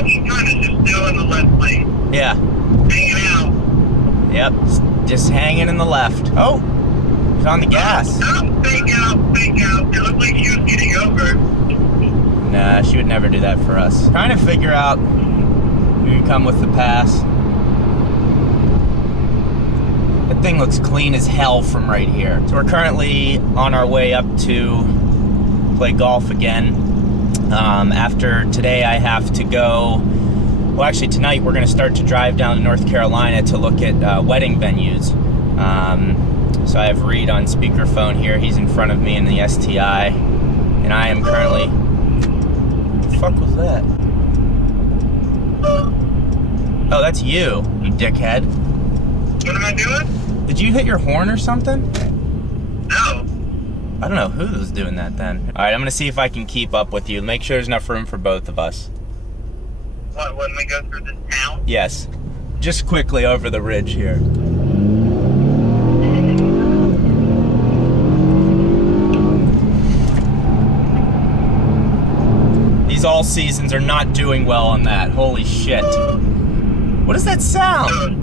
C300 is still in the left lane. Yeah. Hanging out. Yep. Just hanging in the left. Oh, he's on the gas. Don't fake out, fake out. It looked like she was getting over. Nah, she would never do that for us. Trying to figure out who can come with the pass. That thing looks clean as hell from right here. So we're currently on our way up to play golf again. After today I have to go, well actually tonight we're gonna start to drive down to North Carolina to look at wedding venues. So I have Reed on speakerphone here. He's in front of me in the STI. And I am currently, what the fuck was that? Oh, that's you dickhead. What am I doing? Did you hit your horn or something? No. I don't know who was doing that then. All right, I'm gonna see if I can keep up with you. Make sure there's enough room for both of us. What, when we go through this town? Yes. Just quickly over the ridge here. These all seasons are not doing well on that. Holy shit. What is that sound?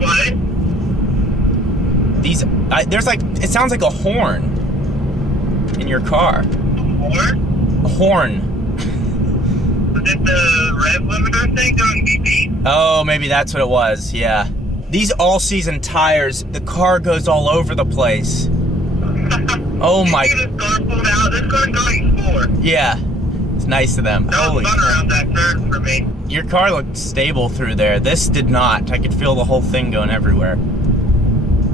What? There's like, it sounds like a horn in your car. Horn? A horn. Was it the rev limiter thing going beep beep? Oh, maybe that's what it was, yeah. These all-season tires, the car goes all over the place. Oh my. You see this car pulled out? This car's going 4. Yeah, it's nice of them. That was fun around that turn for me. Your car looked stable through there. This did not. I could feel the whole thing going everywhere.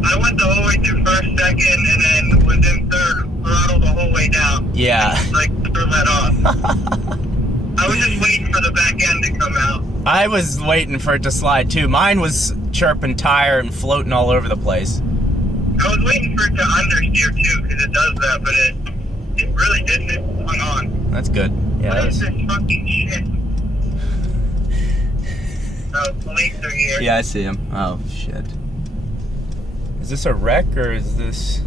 I went the whole way through first, second, and then was in third, throttled the whole way down. Yeah. Like, never let off. I was just waiting for the back end to come out. I was waiting for it to slide too. Mine was chirping tire and floating all over the place. I was waiting for it to understeer too, because it does that, but it really didn't. It hung on. That's good. Yeah. What is this fucking shit? Oh, police are here. Yeah, I see him. Oh, shit. Is this a wreck, or is this...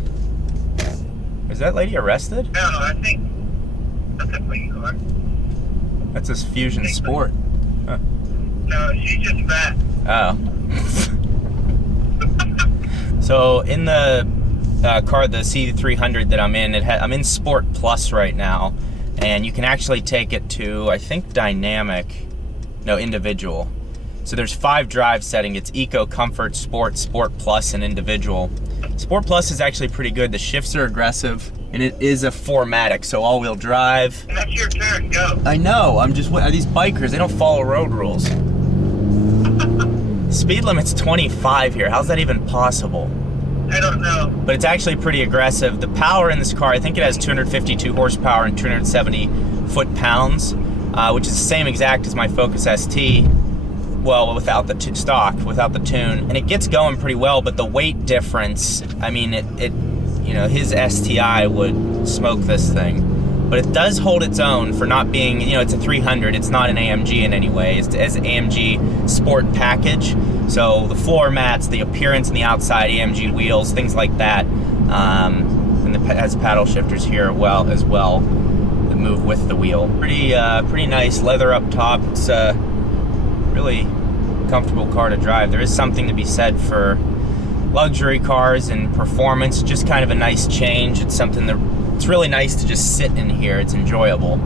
Is that lady arrested? No, I think that's a clean car. That's this Fusion Sport. Huh. No, she's just fat. Oh. So, in the car, the C300 that I'm in, I'm in Sport Plus right now, and you can actually take it to, I think, dynamic, no, individual. So there's 5 drive settings. It's Eco, Comfort, Sport, Sport Plus, and Individual. Sport Plus is actually pretty good. The shifts are aggressive, and it is a 4MATIC, so all-wheel drive. And that's your turn, go. I know, I'm just, these bikers, they don't follow road rules. Speed limit's 25 here. How's that even possible? I don't know. But it's actually pretty aggressive. The power in this car, I think it has 252 horsepower and 270 foot-pounds, which is the same exact as my Focus ST. Well, without the stock, without the tune, and it gets going pretty well. But the weight difference, I mean, you know, his STI would smoke this thing. But it does hold its own for not being, you know, it's a 300. It's not an AMG in any way. It's an AMG Sport package. So the floor mats, the appearance on the outside, AMG wheels, things like that, and it has paddle shifters here as well that move with the wheel. Pretty nice leather up top. It's really comfortable car to drive. There is something to be said for luxury cars and performance, just kind of a nice change. It's something that it's really nice to just sit in here. It's enjoyable.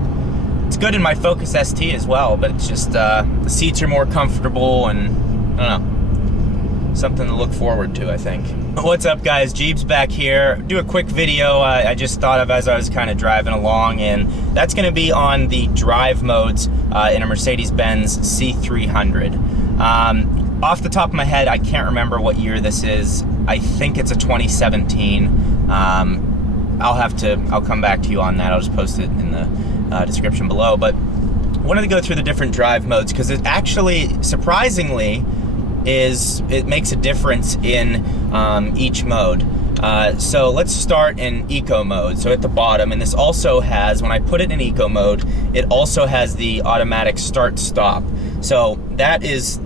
It's good in my Focus ST as well, but it's just the seats are more comfortable, and I don't know, something to look forward to, I think. What's up, guys? Gjeebs back here. Do a quick video I just thought of as I was kind of driving along, and that's going to be on the drive modes in a Mercedes-Benz C300. Off the top of my head, I can't remember what year this is. I think it's a 2017. I'll come back to you on that. I'll just post it in the description below. But I wanted to go through the different drive modes because it actually, surprisingly, it makes a difference in each mode. So let's start in eco mode. So at the bottom, and this also has, when I put it in eco mode, it also has the automatic start stop. So that is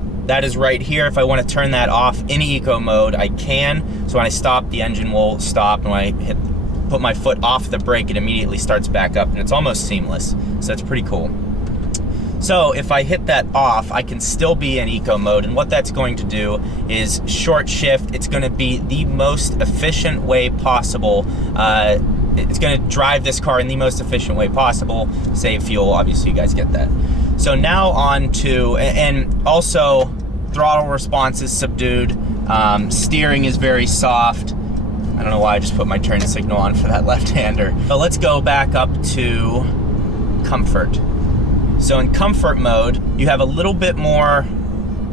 right here. If I want to turn that off in eco mode, I can. So when I stop, the engine will stop, and when I put my foot off the brake, it immediately starts back up, and it's almost seamless. So it's pretty cool. So if I hit that off, I can still be in eco mode, and what that's going to do is short shift. It's going to be the most efficient way possible. It's going to drive this car in the most efficient way possible, save fuel, obviously you guys get that. So now on to, and also throttle response is subdued, steering is very soft. I don't know why I just put my turn signal on for that left-hander. So let's go back up to comfort. So in comfort mode, you have a little bit more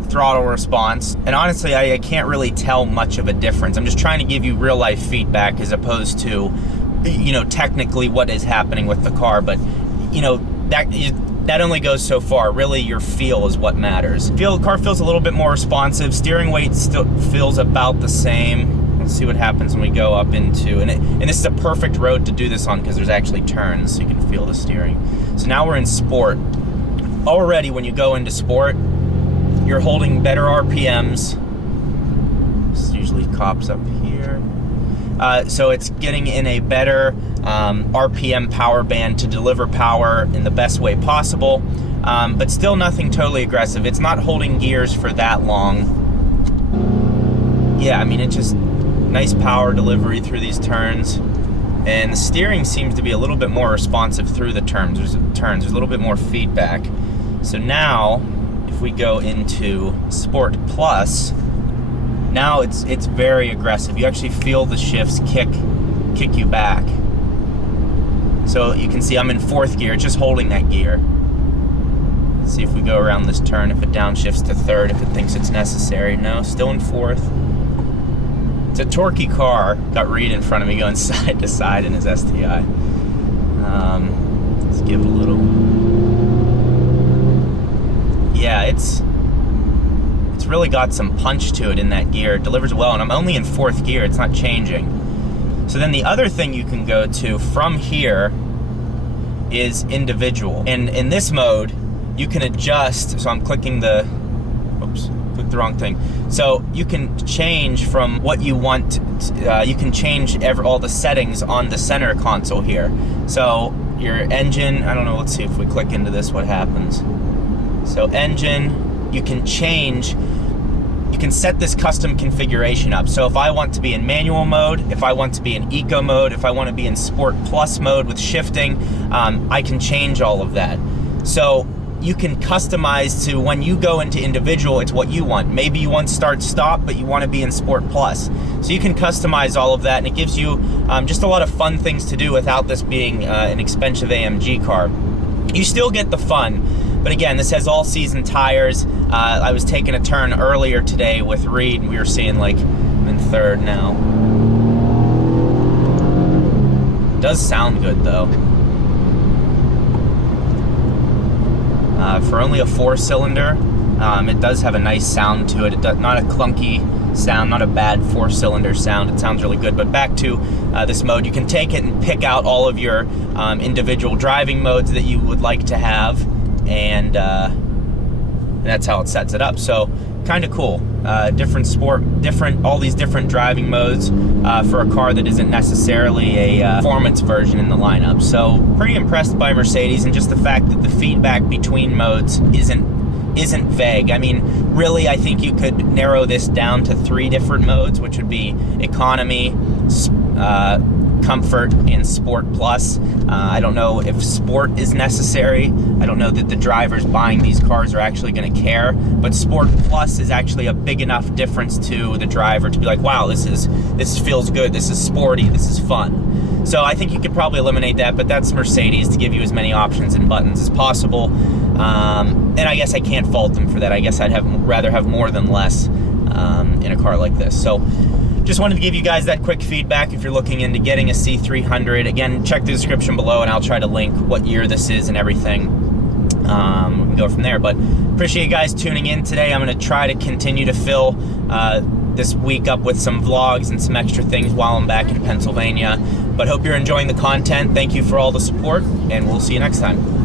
throttle response, and honestly, I can't really tell much of a difference. I'm just trying to give you real-life feedback as opposed to, you know, technically what is happening with the car, but, you know, that only goes so far. Really, your feel is what matters. The car feels a little bit more responsive. Steering weight still feels about the same. Let's see what happens when we go up into, and this is a perfect road to do this on because there's actually turns, so you can feel the steering. So now we're in sport. Already when you go into sport, you're holding better RPMs. This usually cops up here. So it's getting in a better RPM power band to deliver power in the best way possible, but still nothing totally aggressive. It's not holding gears for that long. Yeah, I mean, it's just nice power delivery through these turns, and the steering seems to be a little bit more responsive through the turns. There's a little bit more feedback. So now, if we go into Sport Plus, now it's very aggressive. You actually feel the shifts kick you back. So you can see I'm in 4th gear, just holding that gear. Let's see if we go around this turn, if it downshifts to 3rd, if it thinks it's necessary. No, still in 4th. It's a torquey car. Got Reed in front of me going side to side in his STI. Let's give it a little. Yeah, it's really got some punch to it in that gear. It delivers well, and I'm only in 4th gear. It's not changing. So then the other thing you can go to from here is individual. And in this mode, you can adjust. So I'm clicking the, oops, clicked the wrong thing. So you can change from what you want. You can change all the settings on the center console here. So your engine, I don't know, let's see if we click into this, what happens. So engine, you can change, you can set this custom configuration up. So if I want to be in manual mode, if I want to be in eco mode, if I want to be in Sport Plus mode with shifting, I can change all of that. So you can customize to when you go into individual, it's what you want. Maybe you want start stop, but you want to be in Sport Plus. So you can customize all of that, and it gives you just a lot of fun things to do without this being an expensive AMG car. You still get the fun, but again, this has all-season tires. I was taking a turn earlier today with Reed, and we were seeing, like, I'm in 3rd now. It does sound good, though. For only a 4-cylinder, it does have a nice sound to it. Not a clunky sound, not a bad 4-cylinder sound. It sounds really good. But back to this mode, you can take it and pick out all of your individual driving modes that you would like to have, and that's how it sets it up. So kind of cool. Different sport, all these different driving modes for a car that isn't necessarily a performance version in the lineup. So pretty impressed by Mercedes, and just the fact that the feedback between modes isn't vague. I mean, really, I think you could narrow this down to 3 different modes, which would be economy, comfort, and Sport Plus. I don't know if Sport is necessary. I don't know that the drivers buying these cars are actually going to care, but Sport Plus is actually a big enough difference to the driver to be like, wow, this feels good, this is sporty, this is fun. So I think you could probably eliminate that, but that's Mercedes, to give you as many options and buttons as possible. And I guess I can't fault them for that. I guess I'd rather have more than less in a car like this. So just wanted to give you guys that quick feedback if you're looking into getting a C300. Again, check the description below, and I'll try to link what year this is and everything. We can go from there, but appreciate you guys tuning in today. I'm going to try to continue to fill this week up with some vlogs and some extra things while I'm back in Pennsylvania. But hope you're enjoying the content. Thank you for all the support, and we'll see you next time.